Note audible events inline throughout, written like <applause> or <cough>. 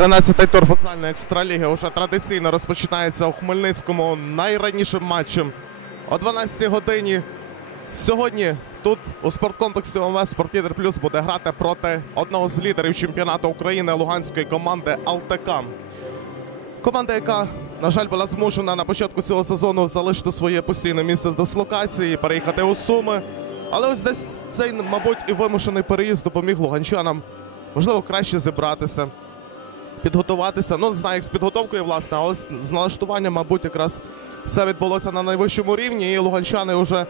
13-й тур футзальної екстраліги вже традиційно розпочинається у Хмельницькому найранішим матчем о 12-й годині. Сьогодні тут у спорткомплексі ОМС «Спортлідер Плюс буде грати проти одного з лідерів чемпіонату України луганської команди АЛТК. Команда, яка, на жаль, була змушена на початку цього сезону залишити своє постійне місце з дислокації, переїхати у Суми. Але ось десь цей, мабуть, і вимушений переїзд допоміг луганчанам, можливо, краще зібратися, підготуватися. Ну, не знаю, як з підготовкою, власне, але з- налаштуванням, мабуть, якраз все відбулося на найвищому рівні, і луганчани вже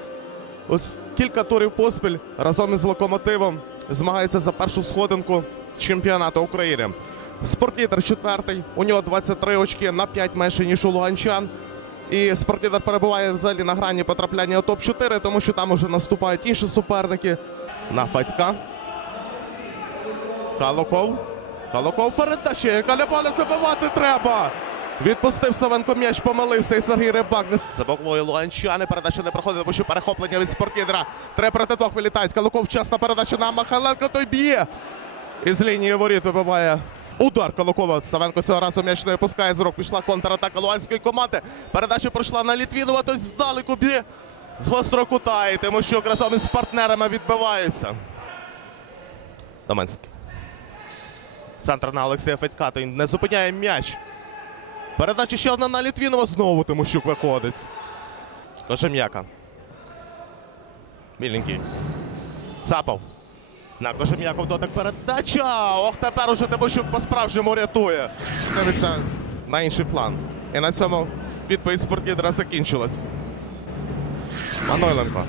ось кілька турів поспіль разом із локомотивом змагаються за першу сходинку чемпіонату України. Спортлідер четвертий, у нього 23 очки на 5 менше, ніж у луганчан. І спортлідер перебуває взагалі на грані потрапляння у топ-4, тому що там уже наступають інші суперники. На Фатька. Калоков. Калоков передача, яка не забивати треба. Відпустив Савенко м'яч, помилився і Сергій Рибак. Це бокової луганчани. Передача не проходить, тому що перехоплення від спортлідера. Три протиток вилітають. Калоков вчасна передача на Махаленко. Той б'є. Із лінії воріт вибиває удар Колокова. Савенко цього разу м'яч не випускає з рук. Пішла контратака луганської команди. Передача пройшла на Літвінова. Той здалеку б'є з гострого кута. І Тимощук разом із партнерами відбиваються. Доменський. Центр на Олексія Федька. Той не зупиняє м'яч. Передача ще одна на Літвінова. Знову Тимощук виходить. Кожем'яка. Міленький. Цапав. На Кожем'яков дотик передача. Ох, тепер уже Тимощук по-справжньому рятує. Дивиться на інший фланг. І на цьому відповідь спортлідера закінчилась. Манойленко.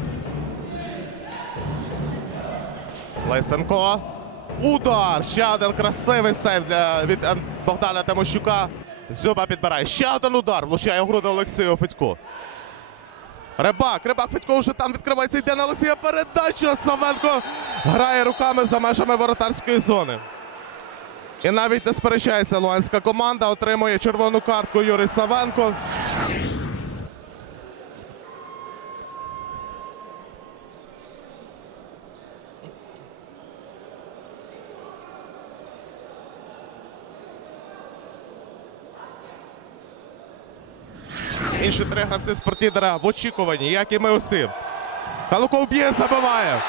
Лисенко. Удар! Ще один красивий сейв для від е, Богдана Тимощука. Зюба підбирає. Ще один удар. Влучає груди Олексію Федьку. Рибак, Рибак Федько вже там відкривається, йде на Олексія. Передача. Савенко грає руками за межами воротарської зони. І навіть не сперечається луганська команда. Отримує червону картку Юрій Савенко. Інші три гравці спортлідера в очікуванні, як і ми усі. Калуков б'є, забиває.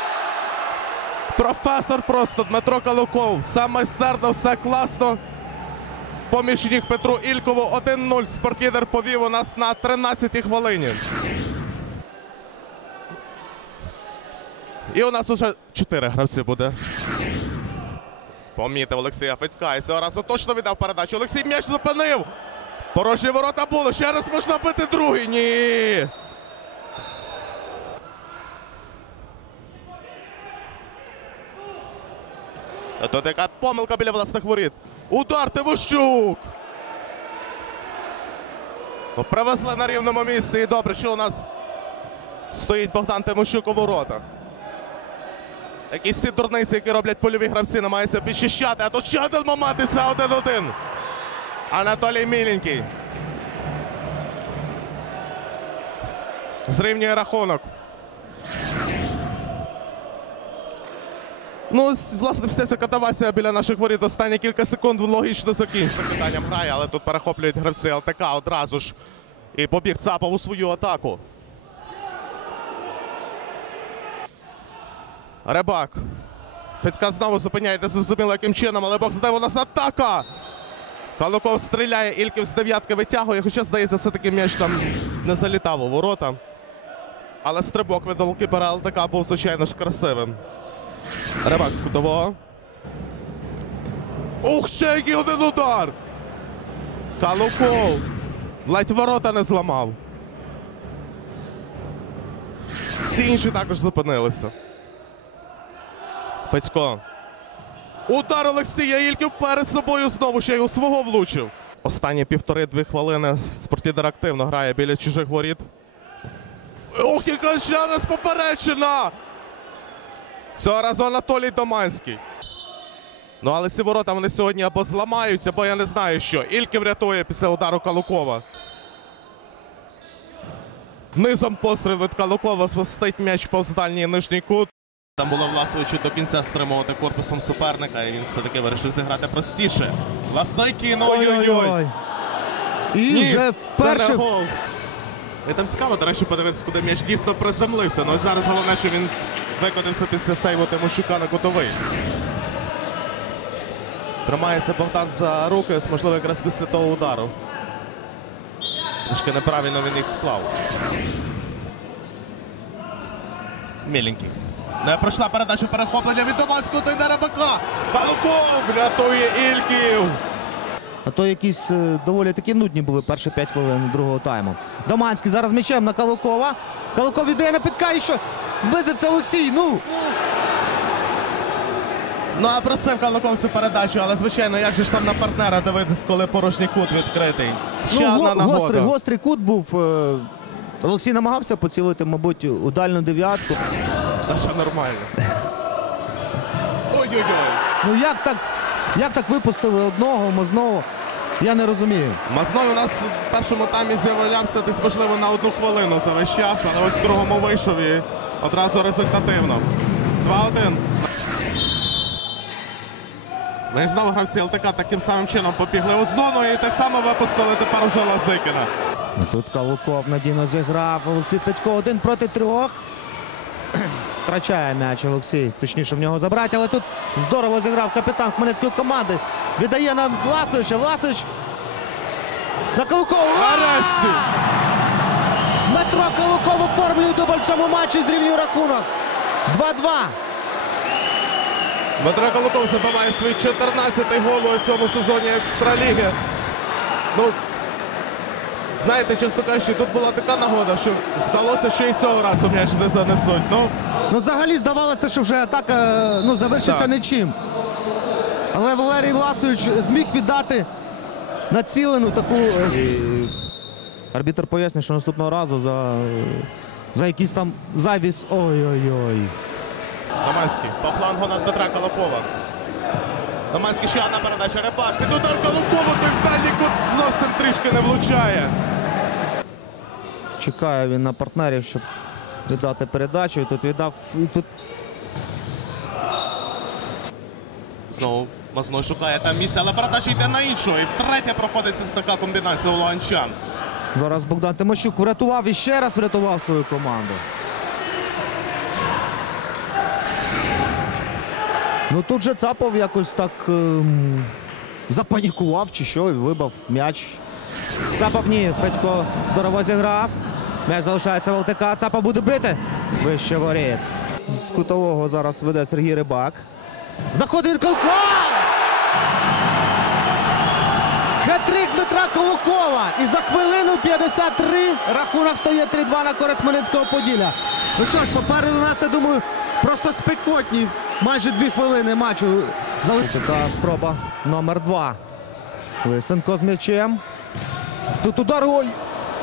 Професор просто Дмитро Калуков. Все майстерно, все класно. Поміж ніг Петру Ількову 1-0. Спортлідер повів у нас на 13-й хвилині. І у нас уже 4 гравці буде. Помітив Олексія Федька. І цього разу точно віддав передачу. Олексій м'яч зупинив. Порожні ворота були. Ще раз можна бити другий. Ні. Тут яка помилка біля власних воріт. Удар Тимощук. Ну, Привезли на рівному місці. І добре, що у нас стоїть Богдан Тимощук у воротах. Якісь всі дурниці, які роблять польові гравці, намагаються підчищати. А тут ще один момент і це один-один. Анатолій Міленький. Зрівнює рахунок. Ну, власне, вся ця катавасія біля наших воріт останні кілька секунд логічно закінчиться. Питанням грає, але тут перехоплюють гравці ЛТК одразу ж. І побіг Цапав у свою атаку. Рибак. Федька знову зупиняє, не зрозуміло яким чином, але Бог знає, у нас атака. Калуков стріляє, Ільків з дев'ятки витягує, хоча, здається, все-таки м'яч там не залітав у ворота. Але стрибок від голкіпера ЛТК був, звичайно ж, красивим. Рибак з кутового. Ух, ще який один удар! Калуков. Ледь ворота не зламав. Всі інші також зупинилися. Федько. Удар Олексія Ільків перед собою знову ще й у свого влучив. Останні півтори-дві хвилини спортлідер активно грає біля чужих воріт. Ох, яка ще раз поперечена! Цього разу Анатолій Доманський. Ну, але ці ворота вони сьогодні або зламаються, або я не знаю що. Ільків рятує після удару Калукова. Низом постріл від Калукова спустить м'яч повз дальній нижній кут. Там було Власовичу до кінця стримувати корпусом суперника, і він все-таки вирішив зіграти простіше. Власой кинув, ой-ой-ой. І Ні, вже Це вперше не гол. І там цікаво, до речі, подивитися, куди м'яч дійсно приземлився. Ну і зараз головне, що він викотився після сейву Тимощука на кутовий. Тримається Богдан за руки, можливо, якраз після того удару. Трішки неправильно він їх склав. Міленький. Не пройшла передача перехоплення від Доманського та Рибака. Балков рятує Ільків. А то якісь е, доволі такі нудні були перші 5 хвилин другого тайму. Доманський зараз м'ячем на Калукова. Калуков віддає на Федка і що? Зблизився Олексій. Ну, Ну а просив Калаков цю передачу, але звичайно, як же ж там на партнера дивитись, коли порожній кут відкритий. Ще ну одна нагода. гострий, гострий кут був. е, Олексій намагався поцілити, мабуть, у дальню дев'ятку. Та ще нормально. <laughs> Ой-ой-ой. Ну як так, як так випустили одного Мазнову? Я не розумію. Мазной у нас в першому таймі з'являвся десь, можливо, на одну хвилину за весь час, але ось в другому вийшов і одразу результативно. 2-1. Ну і знову гравці ЛТК таким самим чином побігли у зону і так само випустили тепер уже Лазикіна. Тут Калуков надійно зіграв. Олексій Федько один проти трьох. Втрачає м'яч Олексій. Точніше в нього забрати, але тут здорово зіграв капітан хмельницької команди. Віддає нам Власовича. Власович на Калукова. Нарешті! Метро Калуков оформлює дубль в цьому матчі зрівнює рахунок. 2-2. Дмитро Калуков забиває свій 14-й гол у цьому сезоні екстраліги. Ну, знаєте, чесно кажучи, тут була така нагода, що здалося, що і цього разу м'яч не занесуть. Ну, Ну, взагалі здавалося, що вже атака е, ну, завершиться Так. нічим. Але Валерій Власович зміг віддати націлену таку. е, і Арбітр пояснює, що наступного разу за, за якийсь там завіс. Ой-ой-ой. Доманський по флангу на Дмитра Калукова. Доманський ще одна передача. Репак. Під удар Калукова, той в дальній кут зовсім трішки не влучає. Чекає він на партнерів, щоб віддати передачу. І тут віддав. І тут Знову Мазной шукає там місце, але передача йде на іншого. І втретє проходиться така комбінація у Луганчан. зараз Богдан Тимощук врятував і ще раз врятував свою команду. Ну тут же Цапов якось так ем, запанікував чи що, і вибав м'яч. Цапов ні, Федько здорово зіграв. М'яч залишається в ЛТК. Цапов буде бити. Вище воріт. З кутового зараз веде Сергій Рибак. Знаходить він Колков! Хет-трик Дмитра Колокова. І за хвилину 53 рахунок стає 3-2 на користь Хмельницького Поділля. Ну що ж, попереду нас, я думаю, просто спекотні. Майже дві хвилини матчу. Така спроба номер два. Лисенко з м'ячем. Тут удар. Ой!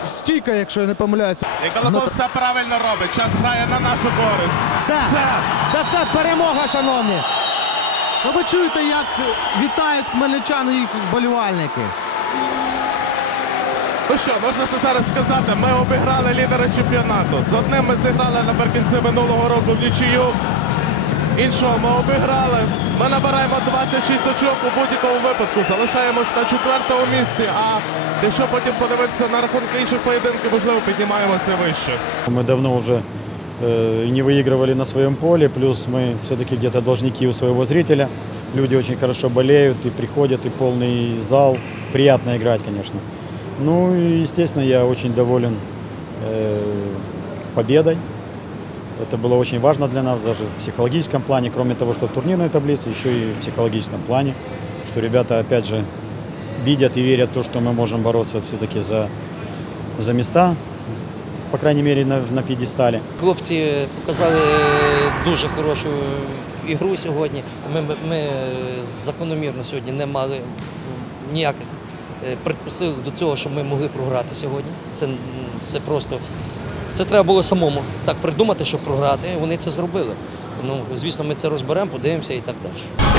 Стійка, якщо я не помиляюсь. І Калуков Ну, все правильно робить. Час грає на нашу користь. Все. Все. Це все перемога, шановні. Ну, ви чуєте, як вітають хмельничани їх болівальники. Ну що, можна це зараз сказати? Ми обіграли лідера чемпіонату. З одним ми зіграли наприкінці минулого року в нічию. Іншого ми обіграли. Ми набираємо 26 очок у будь-якому випадку. Залишаємось на четвертому місці. А якщо потім подивитися на рахунки інших поєдинків, можливо, піднімаємося вище. Мы давно уже э, не выигрывали на своем поле, плюс мы все-таки где-то должники у своего зрителя. Люди очень хорошо болеют и приходят, и полный зал. Приятно играть, конечно. Ну и, естественно, я очень доволен э, победой. Это было очень важно для нас, даже в психологическом плане, кроме того, что в турнирной таблице, еще и в психологическом плане, что ребята, опять же, видят и верят в то, что мы можем бороться все-таки за, за места, по крайней мере, на, на пьедестале. Хлопці показали дуже хорошу ігру сьогодні. Ми, ми, ми закономірно сьогодні не мали ніяких е, предпосилок до цього, що ми могли програти сьогодні. Це, м, це просто це треба було самому так придумати, щоб програти. Вони це зробили. Ну, звісно, ми це розберемо, подивимося і так далі.